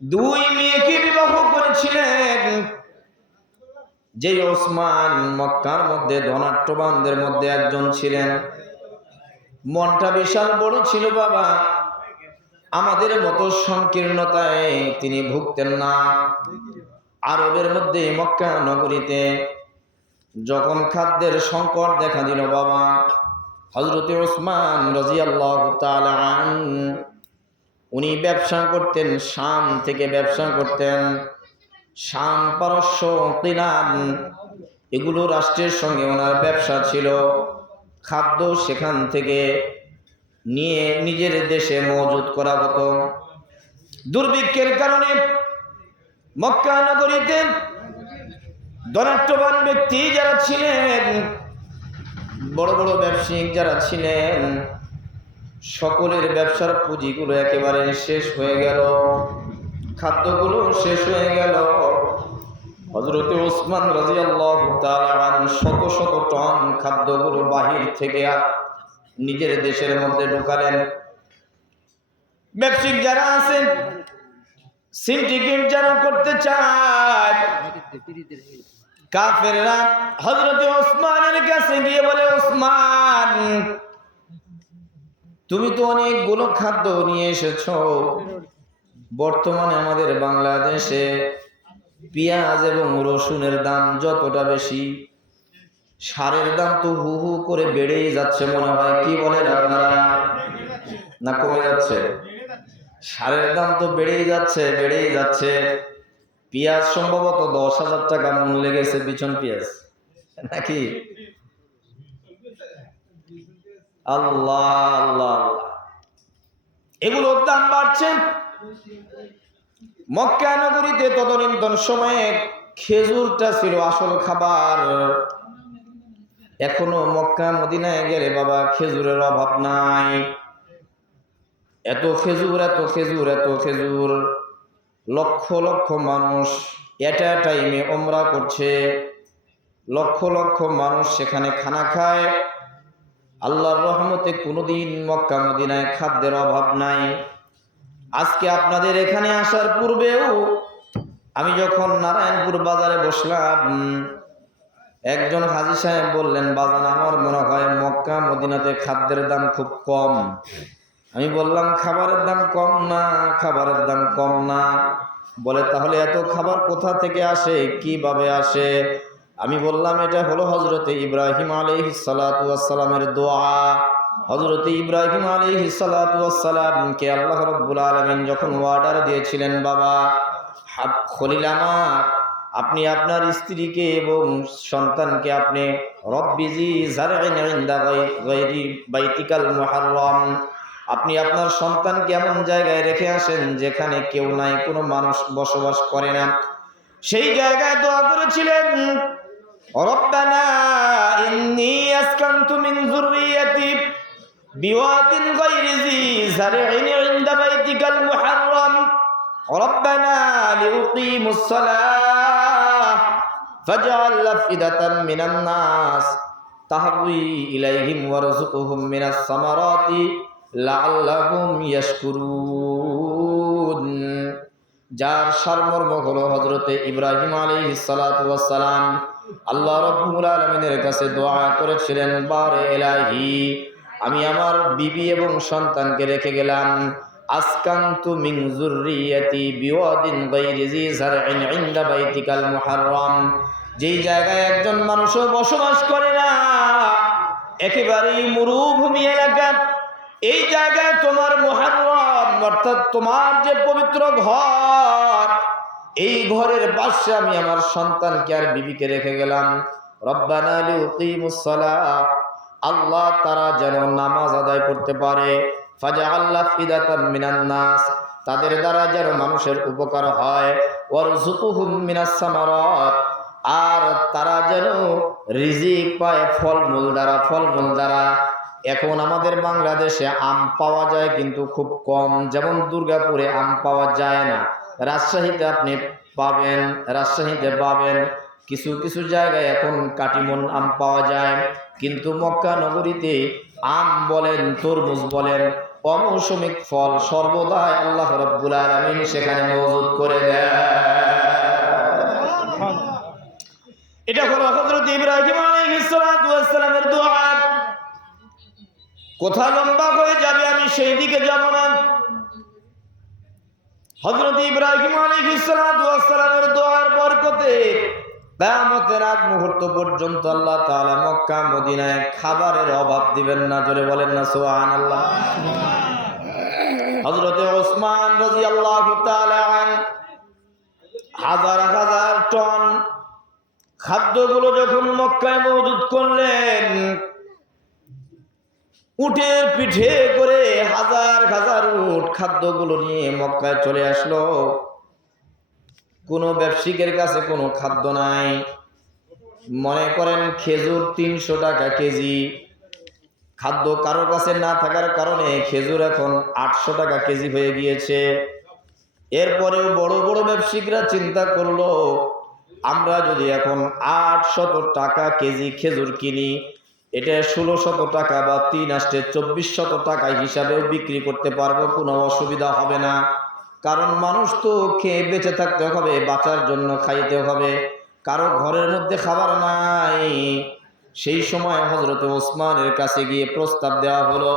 দুই মেয়েকে বিবাহ করেছিলেন। যে ওসমান মক্কার মধ্যে ধনাঢ্যবানদের মধ্যে একজন ছিলেন। মনটা বিশাল বড় ছিল বাবা, আমাদের মতো সংকীর্ণতায় তিনি ভুগতেন না। আরবের মধ্যে মক্কা নগরীতে যখন খাদ্যের সংকট দেখা দিল বাবা, হযরত ওসমান রাদিয়াল্লাহু তাআলা আনহু উনি ব্যবসা করতেন, শাম থেকে ব্যবসা করতেন। শাম, পারস্য, ইরান এগুলো রাষ্ট্রের সঙ্গে ওনার ব্যবসা ছিল। খাদ্য সেখান থেকে নিয়ে নিজের দেশে মজুত করা হতো। দুর্ভিক্ষের কারণে মক্কা নগরীতে ধনাঢ্যবান ব্যক্তি যারা ছিলেন, বড় বড় ব্যবসায়িক যারা ছিলেন, সকলের ব্যবসার পুঁজিগুলো একেবারে শেষ হয়ে গেল, খাদ্যগুলো শেষ হয়ে গেল। হযরত ওসমান রাদিয়াল্লাহু তাআলা আনহু শত শত টন খাদ্যগুলো বাহির থেকে নিজের দেশের মধ্যে ঢুকালেন। ব্যবসায়িক যারা আছেন, সিন্ডিকেট যারা করতে চায়, কাফেররা হযরত ওসমানের কাছে গিয়ে বলে, ওসমান তুমি তো অনেকগুলো খাদ্য নিয়ে এসেছো, বর্তমানে আমাদের বাংলাদেশে পেঁয়াজ এবং রসুনের দাম যতটা বেশি, সারের দাম তো হু হু করে বেড়েই যাচ্ছে মনে হয়, কি বলেন আপনারা? না কমে যাচ্ছে? সারের দাম তো বেড়েই যাচ্ছে, বেড়েই যাচ্ছে। পেঁয়াজ সম্ভবত 10,000 টাকা মূল্য গেছে, বিছন পেঁয়াজ নাকি? আল্লাহ আল্লাহ, এগুলোর দাম বাড়ছে। মক্কা নগরীতে তদানীন্তন সময়ে খেজুরটা ছিল আসল খাবার। এখনো মক্কা মদিনায় গেলে বাবা খেজুরের অভাব নাই। এত খেজুর, এত খেজুর, এত খেজুর। লক্ষ লক্ষ মানুষ এট এ টাইমে উমরা করছে, লক্ষ লক্ষ মানুষ সেখানে খানা খায়। আল্লাহর রহমতে কোনোদিন মক্কা মদিনায় খাদ্যের অভাব নাই। আজকে আপনাদের এখানে আসার পূর্বেও আমি যখন নারায়ণপুর বাজারে বসলাম, একজন হাজী সাহেব বললেন, বাজান আমার মনে হয় মক্কা মদিনাতে খাদ্যের দাম খুব কম। আমি বললাম, খাবারের দাম কম না, খাবারের দাম কম না। বলে, তাহলে এত খাবার কোথা থেকে আসে, কিভাবে আসে? আমি বললাম, এটা হলো হযরতে ইব্রাহিম আলাইহিস সালাতু ওয়াস সালামের দোয়া। হযরতে ইব্রাহিম আলাইহিস সালাতু ওয়াস সালামকে আল্লাহ রাব্বুল আলামিন যখন অর্ডার দিয়েছিলেন, বাবা খলিল আমার, আপনি আপনার স্ত্রীকে এবং সন্তানকে আপনি রব্বিজি জারইন ইনদা গায়রি বাইতিকাল মুহাররম, আপনি আপনার সন্তানকে এমন জায়গায় রেখে আসেন যেখানে কেউ নাই, কোনো মানুষ বসবাস করে না। সেই জায়গায় দোয়া করেছিলেন, রব্বানা ইন্নী আসকানতু মিন যুররিয়াতি বিওয়াদিন গায়রি জি জারইন ইনদা বাইতিকাল মুহাররম রব্বানা লিউকিমুস সালাহ ফাজআল আফইদাতাম মিনান নাস তাহওয়ি ইলাইহিম ওয়ারযুকহুম মিনাস সামারাতি লাআল্লাহুম ইয়াশকুরুন। যার সারমর্ম হলো হযরতে ইব্রাহিম আলাইহিস সালাতু ওয়াস সালাম আল্লাহ রাব্বুল আলামিনের কাছে দোয়া করেছিলেন, বারে ইলাহি, আমি আমার বিবি এবং সন্তানকে রেখে গেলাম, আসকান্তু মিন যুররিয়াতি বিওয়াদিন গায়রি জি জারইন ইনদা বাইতিকাল মুহাররম, যেই জায়গায় একজন মানুষও বসবাস করে না, একেবারেই মরুভূমি এলাকা, এই জায়গায় তোমার মুহাররম অর্থাৎ তোমার যে পবিত্র ঘর, এই ঘরের পাশে আমি আমার সন্তানকে আর বিবিকে রেখে গেলাম। রব্বানা লিউকিমুস সালাহ, আল্লাহ তারা যেন নামাজ আদায় করতে পারে, ফাজআল আফইদাতাম মিনান নাস, তাদের দ্বারা যেন মানুষের উপকার হয়, ওয়ারযুকহুম মিনাস সামারাত, আর তারা যেন রিজিক পায় ফলমূল দ্বারা, ফলমূল দ্বারা। এখন আমাদের বাংলাদেশে আম পাওয়া যায় কিন্তু খুব কম, যেমন দুর্গাপুরে আম পাওয়া যায় না, রাজশাহীতে আপনি পাবেন, রাজশাহীতে পাবেন, কিছু কিছু জায়গায় এখন কাটিমন আম পাওয়া যায়, কিন্তু মক্কা নগরীতে আম বলেন, তরমুজ বলেন, অমৌসুমিক ফল সর্বদাই আল্লাহ রাব্বুল আলামিন সেখানে মজুদ করে দেয়। এটা হলো হযরত ইব্রাহিম আলাইহিস সালাতু ওয়াস সালামের দোয়া। কথা লম্বা হয়ে যাবে, আমি সেই দিকে যাব না। হযরত ইব্রাহিম আলাইহিস সালাতু ওয়াস সালামের দোয়ার বরকতে কিয়ামতের আগ মুহূর্ত পর্যন্ত আল্লাহ তাআলা মক্কা মদিনায় খাবারের অভাব দিবেন না। জোরে বলেন না সুবহানাল্লাহ। হযরত ওসমান রাদিয়াল্লাহু তাআলা আনহু হাজার হাজার টন খাদ্যগুলো যখন মক্কায় মজুদ করলেন, উটের পিঠে করে হাজার হাজার উট খাদ্যগুলো নিয়ে মক্কায় চলে আসলো। কোনো ব্যবসায়ীর কাছে কোনো খাদ্য নাই। মনে করেন খেজুর 300 টাকা কেজি, খাদ্য কারোর কাছে না থাকার কারণে খেজুর এখন 800 টাকা কেজি হয়ে গিয়েছে। এরপরেও বড় বড় ব্যবসায়ীরা চিন্তা করলো, আমরা যদি এখন 800 টাকা কেজি খেজুর কিনি, এটা 1600 টাকা বা 3 আসতে 2400 টাকা হিসাবেও বিক্রি করতে পারবো, কোনো অসুবিধা হবে না। কারণ মানুষ তো খেয়ে বেঁচে থাকতে হবে, বাঁচার জন্য খাইতে হবে, কারো ঘরের মধ্যে খাবার নাই। সেই সময় হযরত ওসমানের কাছে গিয়ে প্রস্তাব দেওয়া হলো,